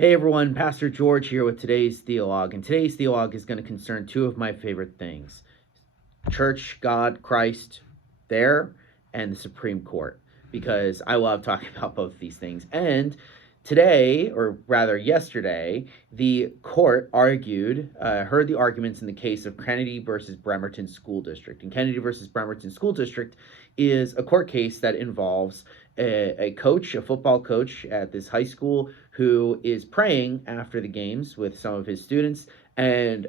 Hey everyone, Pastor George here with today's Theolog, and today's Theolog is going to concern two of my favorite things: church, God, Christ, there, and the Supreme Court, because I love talking about both of these things. And today, or rather yesterday, the court heard the arguments in the case of Kennedy versus Bremerton School District. And Kennedy versus Bremerton School District is a court case that involves a coach, a football coach at this high school, who is praying after the games with some of his students and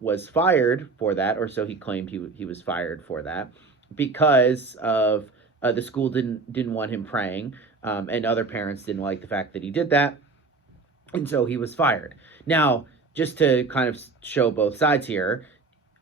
was fired for that, or so he claimed he was fired for that, because of the school didn't want him praying, and other parents didn't like the fact that he did that, and so he was fired. Now, just to kind of show both sides here,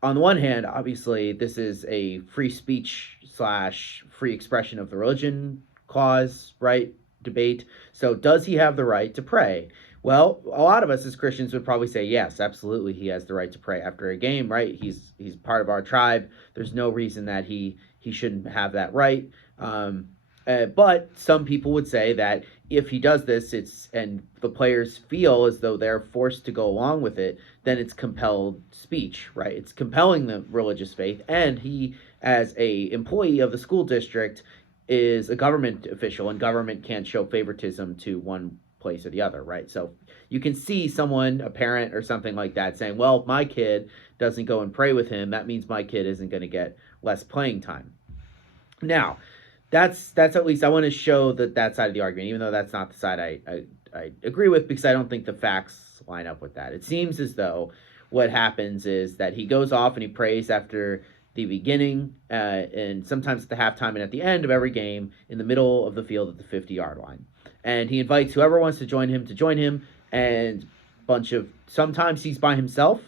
on the one hand, obviously, this is a free speech slash free expression of the religion clause, right? Debate. So, does he have the right to pray? Well, a lot of us as Christians would probably say yes, absolutely, he has the right to pray after a game, right? He's part of our tribe. There's no reason that he shouldn't have that right. But some people would say that if he does this, and the players feel as though they're forced to go along with it, then it's compelled speech, right? It's compelling the religious faith, and he, as a employee of the school district, is a government official, and government can't show favoritism to one place or the other, right? So you can see someone, a parent or something like that, saying, well, my kid doesn't go and pray with him, that means my kid isn't going to get less playing time. Now, that's at least, I want to show that side of the argument, even though that's not the side I agree with, because I don't think the facts line up with that. It seems as though what happens is that he goes off and he prays after the beginning, and sometimes at the halftime and at the end of every game, in the middle of the field at the 50-yard line. And he invites whoever wants to join him, and sometimes he's by himself.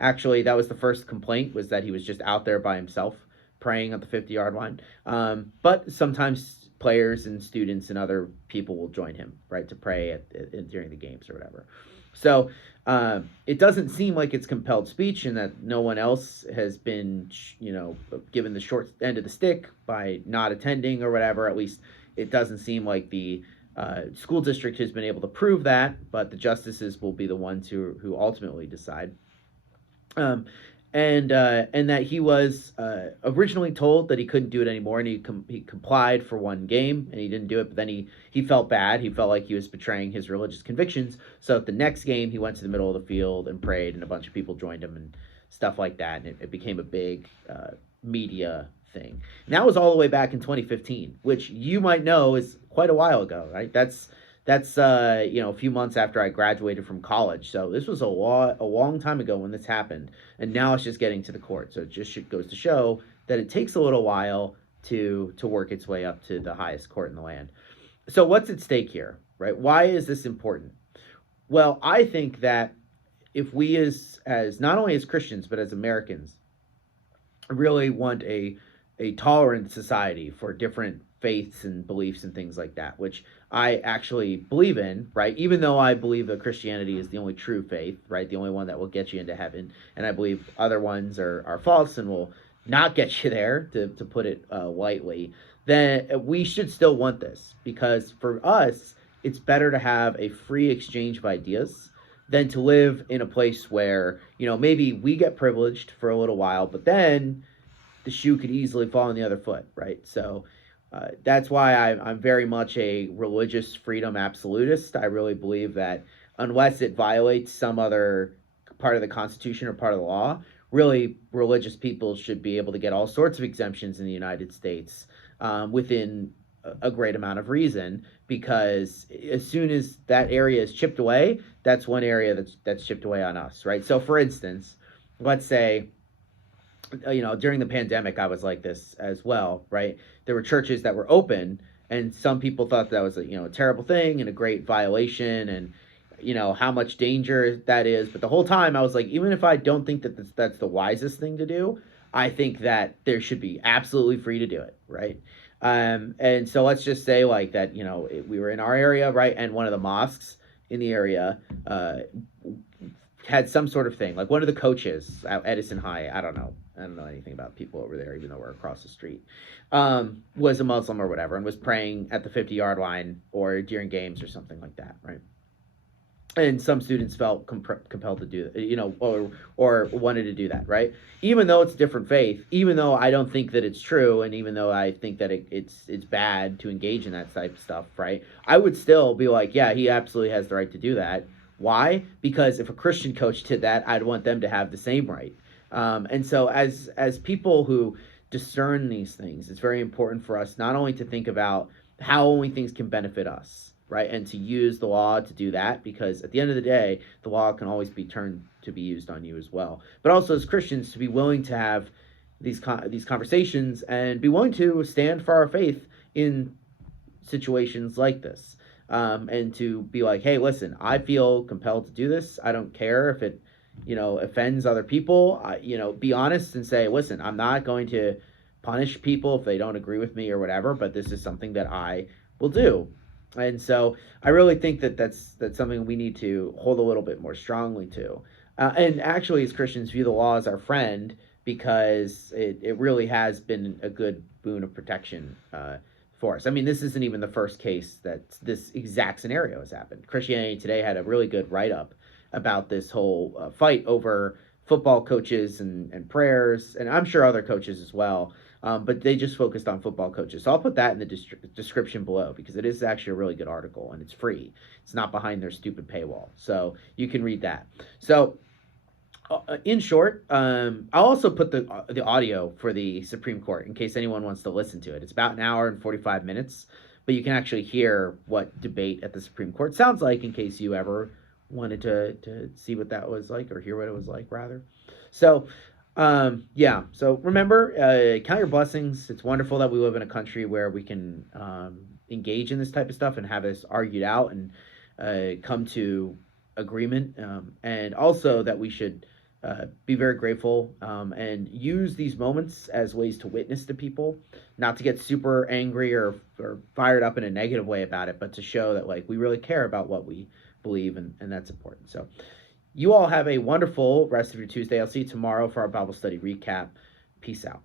Actually, that was the first complaint, was that he was just out there by himself praying at the 50-yard line. But sometimes players and students and other people will join him, right, to pray during the games or whatever. So it doesn't seem like it's compelled speech, and that no one else has been, given the short end of the stick by not attending or whatever. At least it doesn't seem like the school district has been able to prove that, but the justices will be the ones who ultimately decide. And that he was originally told that he couldn't do it anymore, and he complied for one game, and he didn't do it. But then he felt bad. He felt like he was betraying his religious convictions. So at the next game, he went to the middle of the field and prayed, and a bunch of people joined him and stuff like that. And it became a big media thing. And that was all the way back in 2015, which you might know is quite a while ago, right? That's a few months after I graduated from college. So this was a long time ago when this happened, and now it's just getting to the court. So it just goes to show that it takes a little while to work its way up to the highest court in the land. So what's at stake here, right? Why is this important? Well, I think that if we as not only as Christians but as Americans really want a tolerant society for different faiths and beliefs and things like that, which I actually believe in, right? Even though I believe that Christianity is the only true faith, right? The only one that will get you into heaven. And I believe other ones are false and will not get you there, to put it lightly. Then we should still want this, because for us, it's better to have a free exchange of ideas than to live in a place where, maybe we get privileged for a little while, but then the shoe could easily fall on the other foot, right? So that's why I'm very much a religious freedom absolutist. I really believe that unless it violates some other part of the Constitution or part of the law, really religious people should be able to get all sorts of exemptions in the United States within a great amount of reason, because as soon as that area is chipped away, that's one area that's chipped away on us, right? So for instance, let's say, during the pandemic, I was like this as well, right? There were churches that were open, and some people thought that was a terrible thing and a great violation, and how much danger that is. But the whole time I was like, even if I don't think that that's the wisest thing to do, I think that there should be absolutely free to do it, right? And so let's just say like that, we were in our area, right? And one of the mosques in the area had some sort of thing. Like one of the coaches at Edison High, I don't know anything about people over there, even though we're across the street, was a Muslim or whatever, and was praying at the 50-yard line or during games or something like that, right? and some students felt compelled to do that, or wanted to do that, right? Even though it's different faith, even though I don't think that it's true, and even though I think that it's bad to engage in that type of stuff, right? I would still be like, yeah, he absolutely has the right to do that. Why? Because if a Christian coach did that, I'd want them to have the same right. And so, as people who discern these things, it's very important for us not only to think about how only things can benefit us, right? And to use the law to do that, because at the end of the day, the law can always be turned to be used on you as well. But also as Christians, to be willing to have these conversations and be willing to stand for our faith in situations like this, and to be like, hey, listen, I feel compelled to do this. I don't care if it, offends other people. Be honest and say, listen, I'm not going to punish people if they don't agree with me or whatever, but this is something that I will do. And so I really think that that's something we need to hold a little bit more strongly to. And actually, as Christians, view the law as our friend, because it really has been a good boon of protection for us. I mean, this isn't even the first case that this exact scenario has happened. Christianity Today had a really good write-up about this whole fight over football coaches and prayers, and I'm sure other coaches as well. But they just focused on football coaches. So I'll put that in the description below, because it is actually a really good article, and it's free. It's not behind their stupid paywall. So you can read that. So in short, I'll also put the audio for the Supreme Court in case anyone wants to listen to it. It's about an hour and 45 minutes, but you can actually hear what debate at the Supreme Court sounds like, in case you ever wanted to see what that was like, or hear what it was like, rather. So yeah, so remember, count your blessings. It's wonderful that we live in a country where we can engage in this type of stuff and have this argued out and come to agreement, and also that we should be very grateful, and use these moments as ways to witness to people, not to get super angry or fired up in a negative way about it, but to show that, like, we really care about what we believe, and that's important. So you all have a wonderful rest of your Tuesday. I'll see you tomorrow for our Bible study recap. Peace out.